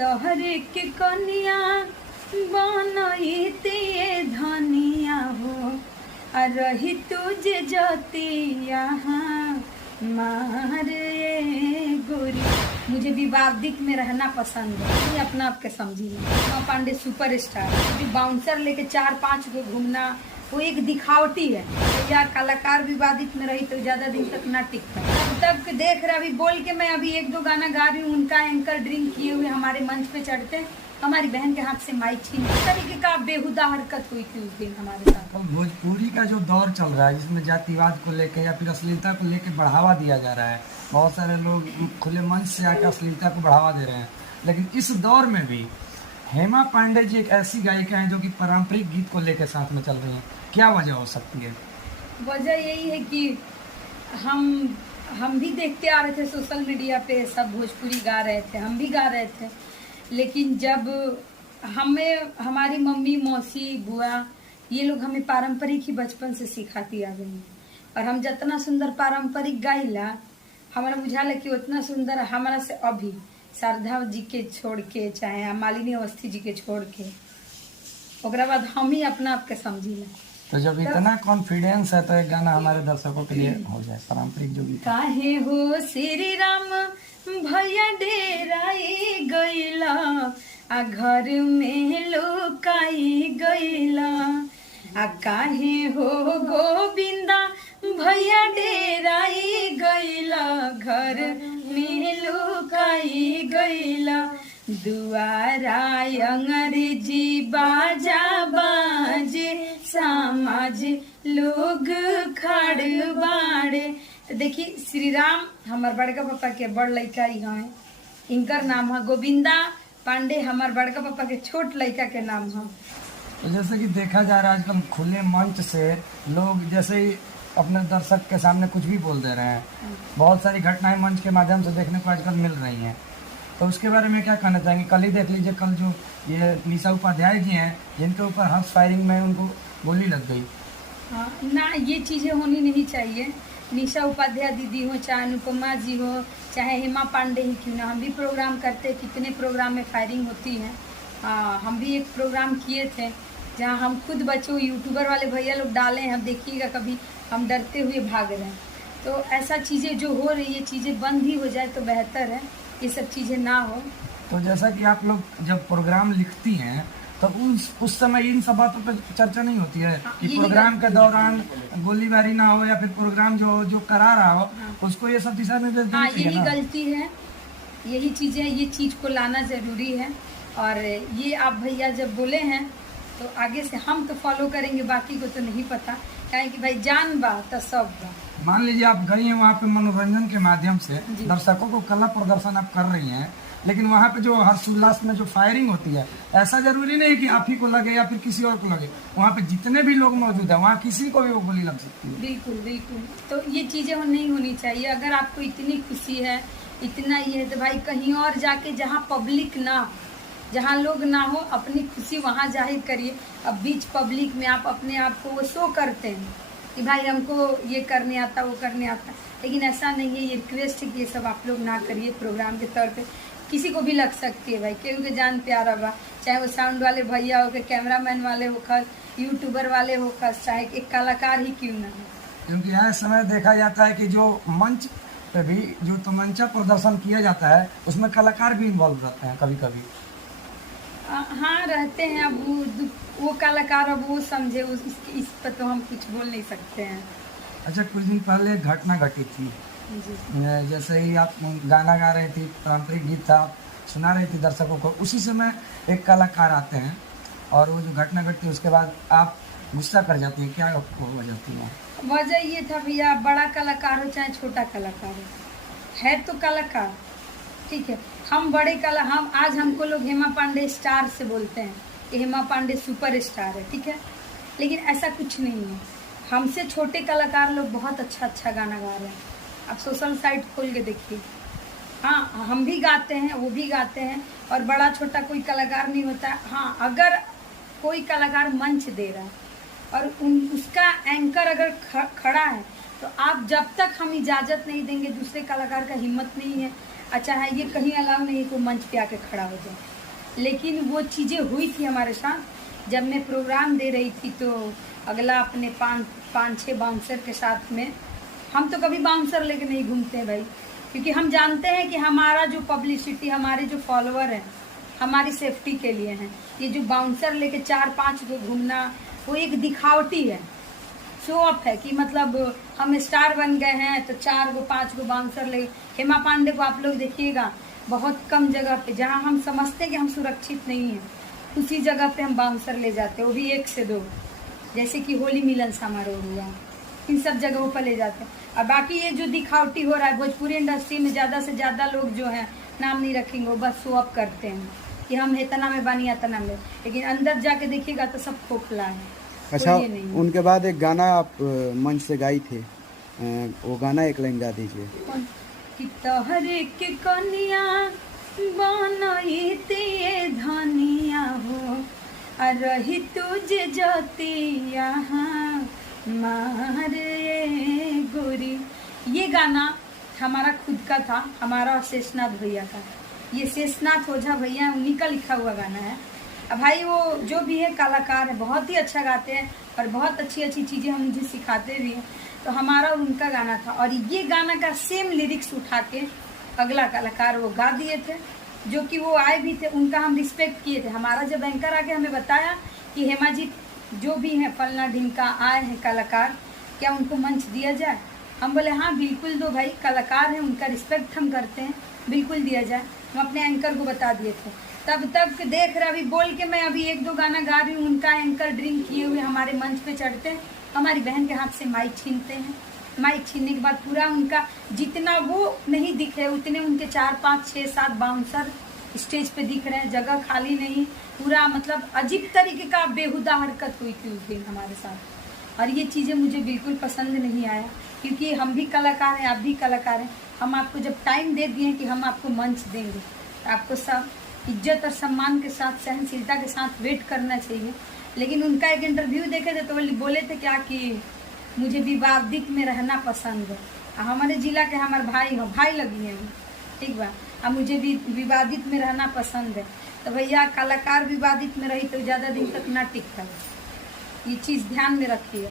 तोहरे के कनिया बनईते धनिया हो आ रही तुझे जतिया मारे गोरी। मुझे विवादित में रहना पसंद है, ये अपना आप के समझिए। Hema Pande superstar, bouncer लेके 4-5 को घूमना वो एक दिखावटी है। या कलाकार विवादित में रही तो ज्यादा दिन तक ना टिकता। तब तक देख रहा अभी बोल के मैं अभी 1-2 गाना गा रही हूँ, उनका एंकर ड्रिंक किए हुए हमारे मंच पे चढ़ते हैं, हमारी बहन के हाथ से माइक छीन तरीके का बेहुदा हरकत हुई थी उस दिन हमारे साथ। भोजपुरी का जो दौर चल रहा है जिसमें जातिवाद को लेकर या फिर अश्लीलता को लेकर बढ़ावा दिया जा रहा है, बहुत सारे लोग खुले मंच से आकर अश्लीलता को बढ़ावा दे रहे हैं, लेकिन इस दौर में भी हेमा पांडे जी एक ऐसी गायिका हैं जो कि पारंपरिक गीत को लेकर साथ में चल रही हैं। क्या वजह हो सकती है? वजह यही है कि हम भी देखते आ रहे थे सोशल मीडिया पे, सब भोजपुरी गा रहे थे, हम भी गा रहे थे, लेकिन जब हमें हमारी मम्मी मौसी बुआ ये लोग हमें पारंपरिक ही बचपन से सिखाती आ गई, और हम जितना सुंदर पारंपरिक गाइला हमारा बुझाला कि उतना सुंदर हमारा से अभी शारदा जी के छोड़ के चाहे मालिनी अवस्थी जी के छोड़ के ओकरा बाद हम ही अपना आप के समझिला। तो जब इतना कॉन्फिडेंस है तो एक गाना हमारे दर्शकों के लिए हो जाए पारंपरिक जो गीत। काहे हो श्री राम भैया डेराई गईला आ घर में लुकाई गईला, आ काहे हो गोविंदा भैया डेराई गईला घर में लुकाई गईला, दुआरा अंग्रेजी बाजा बाजे समाज लोग खड़ बाड़े। तो देखिए श्री राम हमार बड़का पापा के बड़ लड़का ही हमें, इनकर नाम है गोविंदा पांडे, हमार बड़का पापा के छोट लड़का के नाम है। तो जैसे कि देखा जा रहा है आजकल खुले मंच से लोग जैसे ही अपने दर्शक के सामने कुछ भी बोल दे रहे हैं, बहुत सारी घटनाएं मंच के माध्यम से देखने को आजकल मिल रही हैं, तो उसके बारे में क्या कहना चाहेंगे? कल ही देख लीजिए, कल जो ये निशा उपाध्याय जी हैं जिनके ऊपर हर्ष फायरिंग में उनको गोली लग गई। हाँ ना, ये चीज़ें होनी नहीं चाहिए। निशा उपाध्याय दीदी हो, चाहे अनुपमा जी हो, चाहे हेमा पांडे ही क्यों ना, हम भी प्रोग्राम करते हैं, कितने प्रोग्राम में फायरिंग होती है। हम भी एक प्रोग्राम किए थे जहाँ हम खुद बच्चों यूट्यूबर वाले भैया लोग डाले हैं, हम देखिएगा कभी हम डरते हुए भाग रहे हैं। तो ऐसा चीज़ें जो हो रही है चीज़ें बंद ही हो जाए तो बेहतर है, ये सब चीज़ें ना हो। तो जैसा कि आप लोग जब प्रोग्राम लिखती हैं तो उस समय इन सब बातों पर चर्चा नहीं होती है कि प्रोग्राम के दौरान गोलीबारी ना हो या फिर प्रोग्राम जो करा रहा हो उसको ये सब दिशा निर्देश देना चाहिए ना? यही गलती है, यही चीज़ें, ये चीज़ को लाना ज़रूरी है। और ये आप भैया जब बोले हैं तो आगे से हम तो फॉलो करेंगे, बाकी को तो नहीं पता, कि भाई जान बा तो सब बा। मान लीजिए आप गई हैं वहाँ पे मनोरंजन के माध्यम से दर्शकों को कला प्रदर्शन आप कर रही हैं, लेकिन वहाँ पे जो हर्षोल्लास में जो फायरिंग होती है, ऐसा जरूरी नहीं कि आप ही को लगे या फिर किसी और को लगे, वहाँ पे जितने भी लोग मौजूद हैं वहाँ किसी को भी वो गोली लग सकती है। बिल्कुल बिल्कुल, तो ये चीज़ें नहीं होनी चाहिए। अगर आपको इतनी खुशी है, इतना ये है, तो भाई कहीं और जाके जहाँ पब्लिक ना, जहाँ लोग ना हो, अपनी खुशी वहाँ जाहिर करिए। अब बीच पब्लिक में आप अपने आप को वो शो करते हैं कि भाई हमको ये करने आता, वो करने आता, लेकिन ऐसा नहीं है। ये रिक्वेस्ट है कि ये सब आप लोग ना करिए। प्रोग्राम के तौर पे किसी को भी लग सकती है भाई, क्योंकि जान प्यारा बा, चाहे वो साउंड वाले भैया हो, कैमरामैन वाले हो, खस यूट्यूबर वाले हो, खस चाहे एक कलाकार ही क्यों ना हो। क्योंकि यह समय देखा जाता है कि जो मंच पे भी जो तमंचा प्रदर्शन किया जाता है उसमें कलाकार भी इन्वॉल्व रहते हैं कभी कभी। हाँ रहते हैं। अब वो कलाकार अब वो समझे, इस पर तो हम कुछ बोल नहीं सकते हैं। अच्छा, कुछ दिन पहले एक घटना घटी थी, जैसे ही आप गाना गा रही थी, पारंपरिक गीत था, आप सुना रही थी दर्शकों को, उसी समय एक कलाकार आते हैं और वो जो घटना घटती है उसके बाद आप गुस्सा कर जाती है, क्या हो जाती है? वजह ये था भैया, बड़ा कलाकार हो चाहे छोटा कलाकार है तो कलाकार, ठीक है। हम बड़े हम आज हमको लोग हेमा पांडे स्टार से बोलते हैं कि हेमा पांडे सुपर स्टार है, ठीक है, लेकिन ऐसा कुछ नहीं है। हमसे छोटे कलाकार लोग बहुत अच्छा गाना गा रहे हैं, आप सोशल साइट खोल के देखिए। हाँ, हम भी गाते हैं, वो भी गाते हैं, और बड़ा छोटा कोई कलाकार नहीं होता। हाँ, अगर कोई कलाकार मंच दे रहा है और उसका एंकर अगर खड़ा है, तो आप जब तक हम इजाज़त नहीं देंगे, दूसरे कलाकार का हिम्मत नहीं है, अच्छा है ये कहीं अलाउ नहीं को मंच पे आके खड़ा हो जाए। लेकिन वो चीज़ें हुई थी हमारे साथ जब मैं प्रोग्राम दे रही थी, तो अगला अपने पाँच छः बाउंसर के साथ में, हम तो कभी बाउंसर लेके नहीं घूमते हैं भाई, क्योंकि हम जानते हैं कि हमारा जो पब्लिसिटी, हमारे जो फॉलोअर हैं हमारी सेफ्टी के लिए हैं। ये जो बाउंसर लेके 4-5 को घूमना वो एक दिखावटी है, शो ऑफ है कि मतलब हम स्टार बन गए हैं तो 4 को 5 को बाउंसर ले। हेमा पांडे को आप लोग देखिएगा, बहुत कम जगह पे जहां हम समझते हैं कि हम सुरक्षित नहीं हैं, उसी जगह पे हम बाउंसर ले जाते हैं, वो भी 1 से 2, जैसे कि होली मिलन समारोह हुआ, इन सब जगहों पर ले जाते हैं। और बाकी ये जो दिखावटी हो रहा है भोजपुरी इंडस्ट्री में, ज़्यादा से ज़्यादा लोग जो हैं, नाम नहीं रखेंगे, वो बस शो ऑफ करते हैं कि हम इतना में बनी इतना में, लेकिन अंदर जाके देखिएगा तो सब खोखला है। अच्छा, उनके बाद एक गाना आप मंच से गाई थे, वो गाना एक लाइन गा दीजिए। कि तोहरे के कनिया बनइते धनिया हो, आ रही तुझे जतिया मारे गोरी। ये गाना हमारा खुद का था, हमारा शेषनाथ भैया का। ये शेषनाथ ओझा भैया उन्हीं का लिखा हुआ गाना है। अब भाई वो जो भी है कलाकार है, बहुत ही अच्छा गाते हैं और बहुत अच्छी अच्छी चीज़ें हम मुझे सिखाते भी हैं। तो हमारा और उनका गाना था, और ये गाना का सेम लिरिक्स उठा के अगला कलाकार वो गा दिए थे, जो कि वो आए भी थे, उनका हम रिस्पेक्ट किए थे। हमारा जब एंकर आके हमें बताया कि हेमा जी जो भी हैं फलना ढिमका आए हैं कलाकार, क्या उनको मंच दिया जाए, हम बोले हाँ बिल्कुल दो भाई, कलाकार हैं, उनका रिस्पेक्ट हम करते हैं, बिल्कुल दिया जाए। हम अपने एंकर को बता दिए थे। तब तक देख रहा, अभी बोल के मैं अभी 1-2 गाना गा रही हूँ, उनका एंकर ड्रिंक किए हुए हमारे मंच पे चढ़ते हैं, हमारी बहन के हाथ से माइक छीनते हैं। माइक छीनने के बाद पूरा उनका जितना वो नहीं दिख रहे उतने उनके 4-5-6-7 बाउंसर स्टेज पे दिख रहे हैं, जगह खाली नहीं, पूरा मतलब अजीब तरीके का बेहुदा हरकत हुई थी उस दिन हमारे साथ। और ये चीज़ें मुझे बिल्कुल पसंद नहीं आया, क्योंकि हम भी कलाकार हैं, आप भी कलाकार हैं। हम आपको जब टाइम दे दिए कि हम आपको मंच देंगे, तो आपको सब इज्जत और सम्मान के साथ, सहनशीलता के साथ वेट करना चाहिए। लेकिन उनका एक इंटरव्यू देखे थे तो बोले थे क्या कि मुझे विवादित में रहना पसंद है। हमारे जिला के हमारे भाई हो, भाई लगी हैं, ठीक बा, अब मुझे भी विवादित में रहना पसंद है। तो भैया कलाकार विवादित में रही तो ज़्यादा दिन तक ना टिकता, ये चीज़ ध्यान में रखिए।